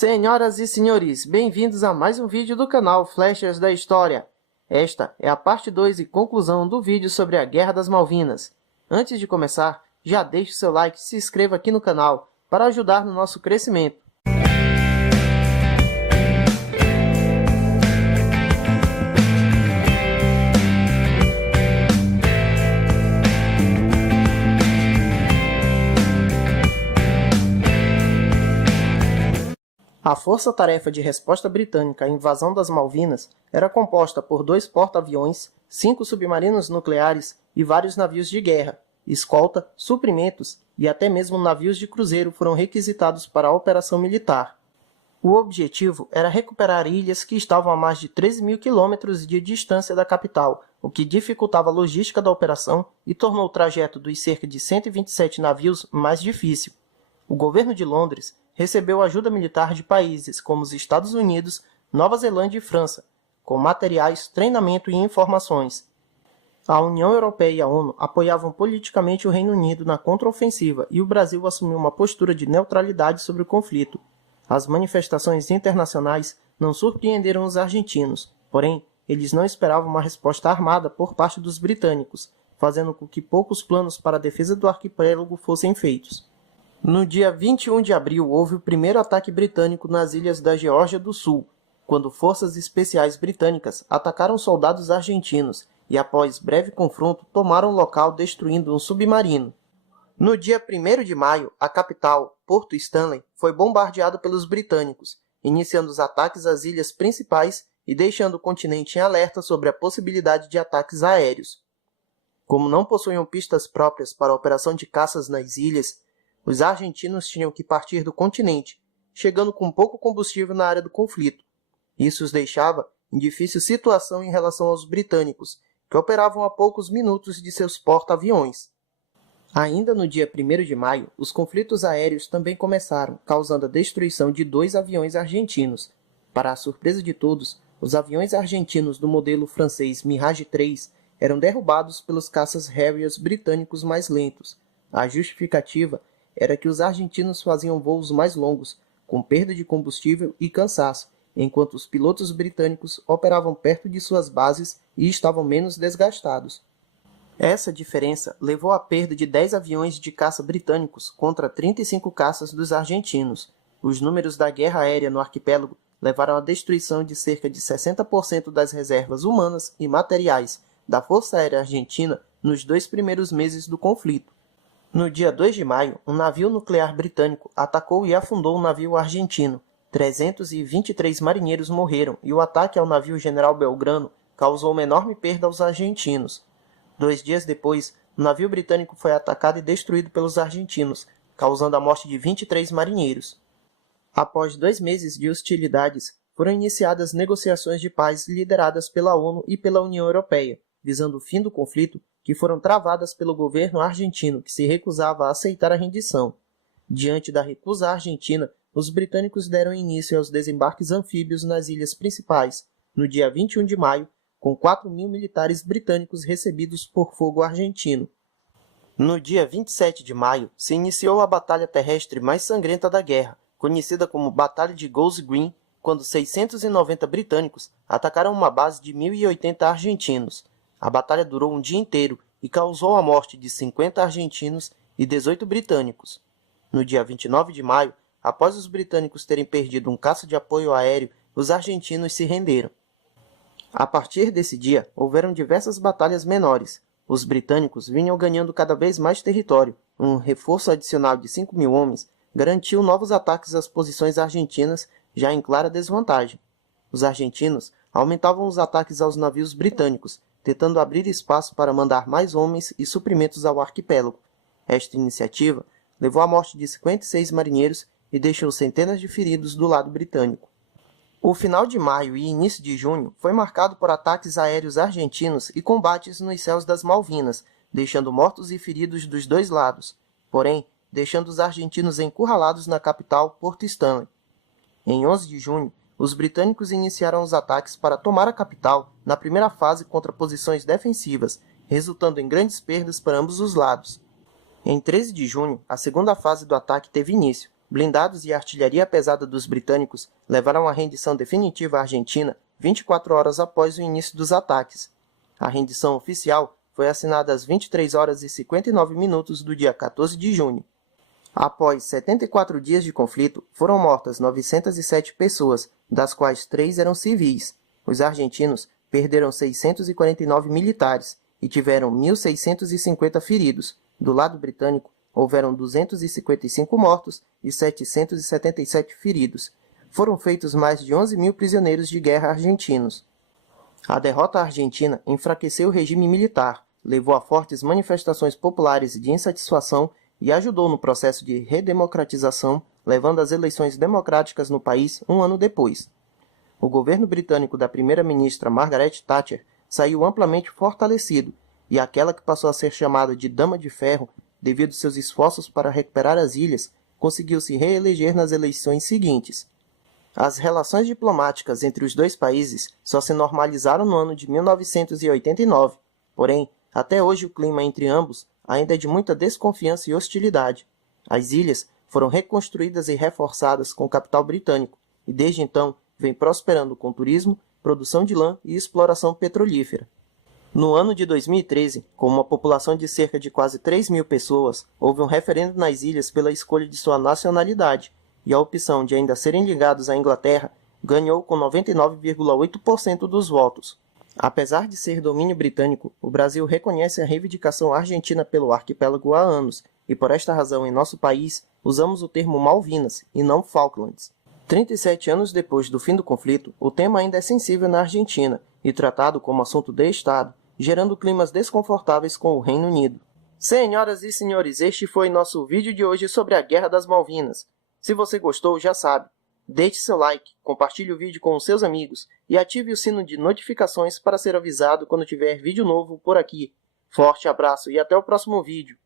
Senhoras e senhores, bem-vindos a mais um vídeo do canal Flechas da História. Esta é a parte 2 e conclusão do vídeo sobre a Guerra das Malvinas. Antes de começar, já deixe seu like e se inscreva aqui no canal para ajudar no nosso crescimento. A Força-Tarefa de Resposta Britânica à Invasão das Malvinas era composta por 2 porta-aviões, 5 submarinos nucleares e vários navios de guerra, escolta, suprimentos e até mesmo navios de cruzeiro foram requisitados para a operação militar. O objetivo era recuperar ilhas que estavam a mais de 13.000 quilômetros de distância da capital, o que dificultava a logística da operação e tornou o trajeto dos cerca de 127 navios mais difícil. O governo de Londres recebeu ajuda militar de países como os Estados Unidos, Nova Zelândia e França, com materiais, treinamento e informações. A União Europeia e a ONU apoiavam politicamente o Reino Unido na contraofensiva e o Brasil assumiu uma postura de neutralidade sobre o conflito. As manifestações internacionais não surpreenderam os argentinos, porém, eles não esperavam uma resposta armada por parte dos britânicos, fazendo com que poucos planos para a defesa do arquipélago fossem feitos. No dia 21 de abril, houve o primeiro ataque britânico nas ilhas da Geórgia do Sul, quando forças especiais britânicas atacaram soldados argentinos e, após breve confronto, tomaram o local destruindo um submarino. No dia 1º de maio, a capital, Porto Stanley, foi bombardeada pelos britânicos, iniciando os ataques às ilhas principais e deixando o continente em alerta sobre a possibilidade de ataques aéreos. Como não possuíam pistas próprias para a operação de caças nas ilhas, os argentinos tinham que partir do continente, chegando com pouco combustível na área do conflito. Isso os deixava em difícil situação em relação aos britânicos, que operavam a poucos minutos de seus porta-aviões. Ainda no dia 1º de maio, os conflitos aéreos também começaram, causando a destruição de 2 aviões argentinos. Para a surpresa de todos, os aviões argentinos do modelo francês Mirage 3 eram derrubados pelos caças Harriers britânicos mais lentos. A justificativa era que os argentinos faziam voos mais longos, com perda de combustível e cansaço, enquanto os pilotos britânicos operavam perto de suas bases e estavam menos desgastados. Essa diferença levou à perda de 10 aviões de caça britânicos contra 35 caças dos argentinos. Os números da guerra aérea no arquipélago levaram à destruição de cerca de 60% das reservas humanas e materiais da Força Aérea Argentina nos 2 primeiros meses do conflito. No dia 2 de maio, um navio nuclear britânico atacou e afundou um navio argentino. 323 marinheiros morreram e o ataque ao navio General Belgrano causou uma enorme perda aos argentinos. 2 dias depois, o navio britânico foi atacado e destruído pelos argentinos, causando a morte de 23 marinheiros. Após 2 meses de hostilidades, foram iniciadas negociações de paz lideradas pela ONU e pela União Europeia, visando o fim do conflito, que foram travadas pelo governo argentino, que se recusava a aceitar a rendição. Diante da recusa argentina, os britânicos deram início aos desembarques anfíbios nas ilhas principais, no dia 21 de maio, com 4.000 militares britânicos recebidos por fogo argentino. No dia 27 de maio, se iniciou a batalha terrestre mais sangrenta da guerra, conhecida como Batalha de Goose Green, quando 690 britânicos atacaram uma base de 1.080 argentinos. A batalha durou um dia inteiro e causou a morte de 50 argentinos e 18 britânicos. No dia 29 de maio, após os britânicos terem perdido um caça de apoio aéreo, os argentinos se renderam. A partir desse dia, houveram diversas batalhas menores. Os britânicos vinham ganhando cada vez mais território. Um reforço adicional de 5.000 homens garantiu novos ataques às posições argentinas, já em clara desvantagem. Os argentinos aumentavam os ataques aos navios britânicos, tentando abrir espaço para mandar mais homens e suprimentos ao arquipélago. Esta iniciativa levou à morte de 56 marinheiros e deixou centenas de feridos do lado britânico. O final de maio e início de junho foi marcado por ataques aéreos argentinos e combates nos céus das Malvinas, deixando mortos e feridos dos 2 lados, porém, deixando os argentinos encurralados na capital, Porto Stanley. Em 11 de junho, os britânicos iniciaram os ataques para tomar a capital na primeira fase contra posições defensivas, resultando em grandes perdas para ambos os lados. Em 13 de junho, a segunda fase do ataque teve início. Blindados e artilharia pesada dos britânicos levaram à rendição definitiva à Argentina 24 horas após o início dos ataques. A rendição oficial foi assinada às 23 horas e 59 minutos do dia 14 de junho. Após 74 dias de conflito, foram mortas 907 pessoas, das quais 3 eram civis. Os argentinos perderam 649 militares e tiveram 1.650 feridos. Do lado britânico, houveram 255 mortos e 777 feridos. Foram feitos mais de 11 mil prisioneiros de guerra argentinos. A derrota argentina enfraqueceu o regime militar, levou a fortes manifestações populares de insatisfação e ajudou no processo de redemocratização, levando às eleições democráticas no país um ano depois. O governo britânico da primeira-ministra Margaret Thatcher saiu amplamente fortalecido, e aquela que passou a ser chamada de Dama de Ferro, devido seus esforços para recuperar as ilhas, conseguiu se reeleger nas eleições seguintes. As relações diplomáticas entre os dois países só se normalizaram no ano de 1989, porém, até hoje o clima entre ambos ainda é de muita desconfiança e hostilidade. As ilhas foram reconstruídas e reforçadas com capital britânico, e desde então vem prosperando com turismo, produção de lã e exploração petrolífera. No ano de 2013, com uma população de cerca de quase 3 mil pessoas, houve um referendo nas ilhas pela escolha de sua nacionalidade, e a opção de ainda serem ligados à Inglaterra ganhou com 99,8% dos votos. Apesar de ser domínio britânico, o Brasil reconhece a reivindicação argentina pelo arquipélago há anos, e por esta razão em nosso país usamos o termo Malvinas e não Falklands. 37 anos depois do fim do conflito, o tema ainda é sensível na Argentina e tratado como assunto de Estado, gerando climas desconfortáveis com o Reino Unido. Senhoras e senhores, este foi nosso vídeo de hoje sobre a Guerra das Malvinas. Se você gostou, já sabe, deixe seu like, compartilhe o vídeo com os seus amigos e ative o sino de notificações para ser avisado quando tiver vídeo novo por aqui. Forte abraço e até o próximo vídeo.